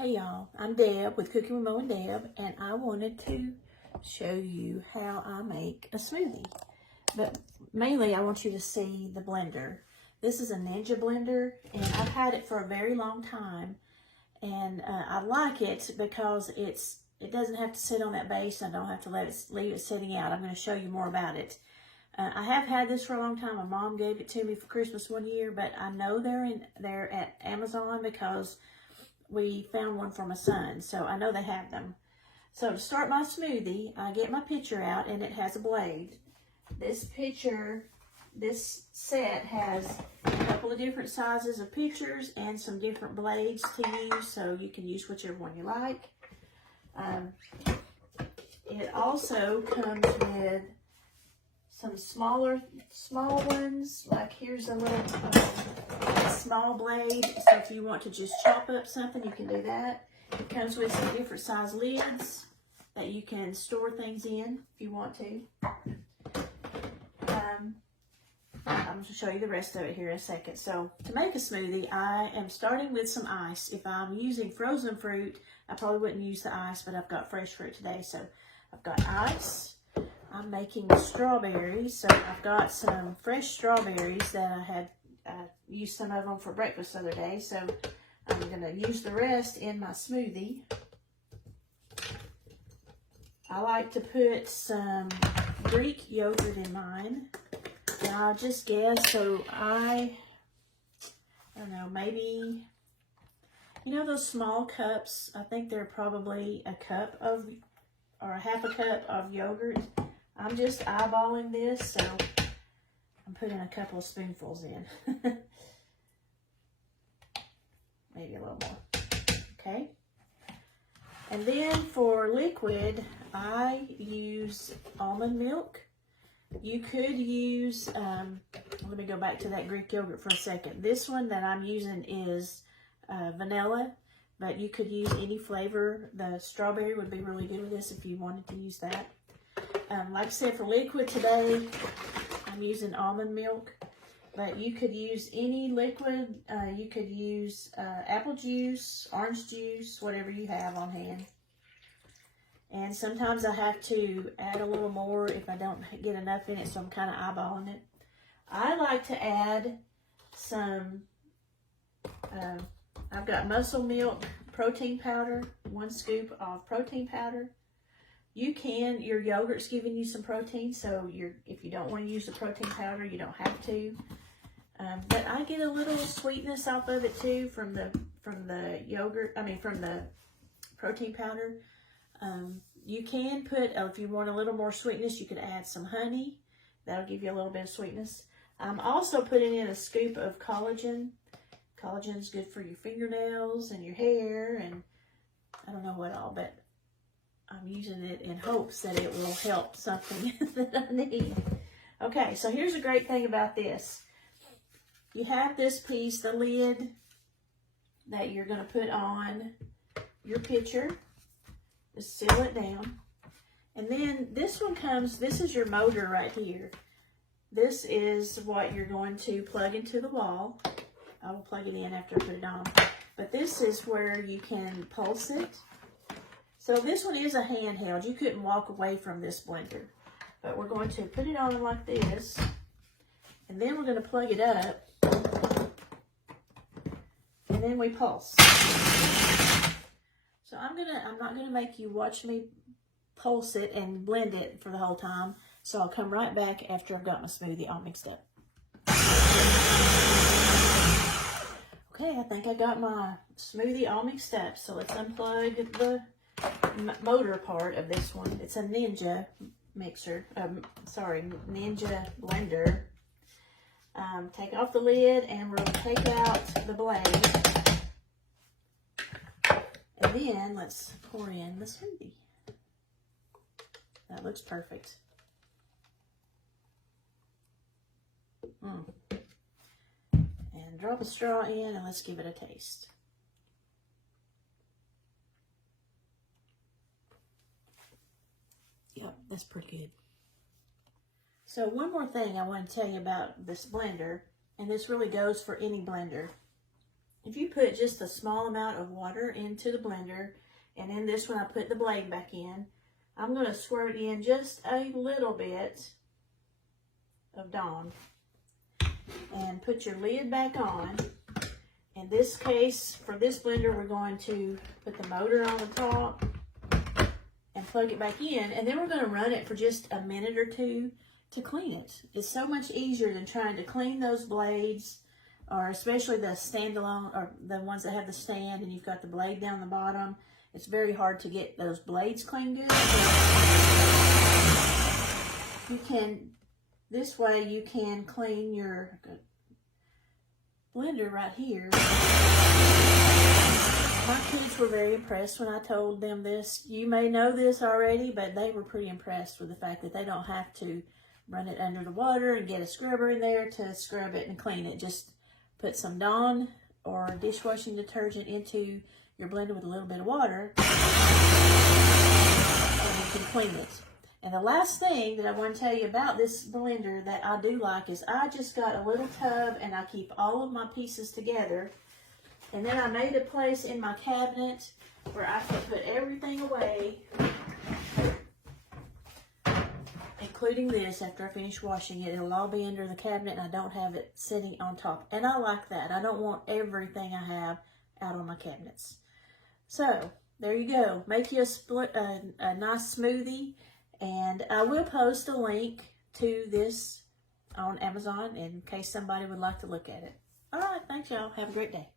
Hey y'all, I'm Deb with Cooking with Mo and Deb, and I wanted to show you how I make a smoothie. But mainly I want you to see the blender. This is a Ninja blender, and I've had it for a very long time, and I like it because it doesn't have to sit on that base. I don't have to leave it sitting out. I'm going to show you more about it. I have had this for a long time. My mom gave it to me for Christmas one year, but I know they're at Amazon because we found one for my son, so I know they have them. So to start my smoothie, I get my pitcher out, and it has a blade. This set has a couple of different sizes of pitchers and some different blades to use, so you can use whichever one you like. It also comes with some small ones, like here's a little small blade, so if you want to just chop up something, you can do that. It comes with some different size lids that you can store things in if you want to. I'm going to show you the rest of it here in a second. So to make a smoothie, I am starting with some ice. If I'm using frozen fruit, I probably wouldn't use the ice, but I've got fresh fruit today, so I've got ice. I'm making strawberries, so I've got some fresh strawberries that I had used some of them for breakfast the other day, so I'm going to use the rest in my smoothie. I like to put some Greek yogurt in mine. Now, I'll just guess, so I don't know, maybe, you know those small cups? I think they're probably a cup of, or a half a cup of yogurt. I'm just eyeballing this, so I'm putting a couple of spoonfuls in. Maybe a little more. Okay. And then for liquid, I use almond milk. You could use, let me go back to that Greek yogurt for a second. This one that I'm using is vanilla, but you could use any flavor. The strawberry would be really good with this if you wanted to use that. Like I said, for liquid today, I'm using almond milk, but you could use any liquid. You could use apple juice, orange juice, whatever you have on hand. And sometimes I have to add a little more if I don't get enough in it, so I'm kind of eyeballing it. I like to add some, I've got muscle milk protein powder, 1 scoop of protein powder. You can, your yogurt's giving you some protein, so if you don't want to use the protein powder, you don't have to. But I get a little sweetness off of it too from the yogurt. I mean, from the protein powder. You can put, if you want a little more sweetness, you could add some honey. That'll give you a little bit of sweetness. I'm also putting in a scoop of collagen. Collagen's good for your fingernails and your hair, and I don't know what all, but I'm using it in hopes that it will help something that I need. Okay, so here's a great thing about this. You have this piece, the lid, that you're going to put on your pitcher. Just seal it down. And then this one comes, this is your motor right here. This is what you're going to plug into the wall. I will plug it in after I put it on. But this is where you can pulse it. So this one is a handheld. You couldn't walk away from this blender. But we're going to put it on like this. And then we're going to plug it up. And then we pulse. So I'm not gonna make you watch me pulse it and blend it for the whole time. So I'll come right back after I've got my smoothie all mixed up. Okay, I think I got my smoothie all mixed up. So let's unplug the motor part of this one. It's a Ninja mixer. Ninja blender. Take off the lid, and we'll take out the blade. And then let's pour in the smoothie. That looks perfect. And drop a straw in, and let's give it a taste. Yep, that's pretty good. So one more thing I want to tell you about this blender, and this really goes for any blender. if you put just a small amount of water into the blender, and in this one I put the blade back in, I'm going to squirt in just a little bit of Dawn. And put your lid back on. In this case, for this blender, we're going to put the motor on the top and plug it back in, and then we're going to run it for just a minute or two to clean it. It's so much easier than trying to clean those blades, or especially the standalone, or the ones that have the stand and you've got the blade down the bottom. It's very hard to get those blades cleaned good. You can, this way you can clean your blender right here. My kids were very impressed when I told them this. You may know this already, but they were pretty impressed with the fact that they don't have to run it under the water and get a scrubber in there to scrub it and clean it. Just put some Dawn or dishwashing detergent into your blender with a little bit of water, and you can clean it. And the last thing that I want to tell you about this blender that I do like is I just got a little tub and I keep all of my pieces together. And then I made a place in my cabinet where I can put everything away, including this. After I finish washing it, it'll all be under the cabinet and I don't have it sitting on top. And I like that. I don't want everything I have out on my cabinets. So, there you go. Make you a nice smoothie. And I will post a link to this on Amazon in case somebody would like to look at it. All right, thanks y'all. Have a great day.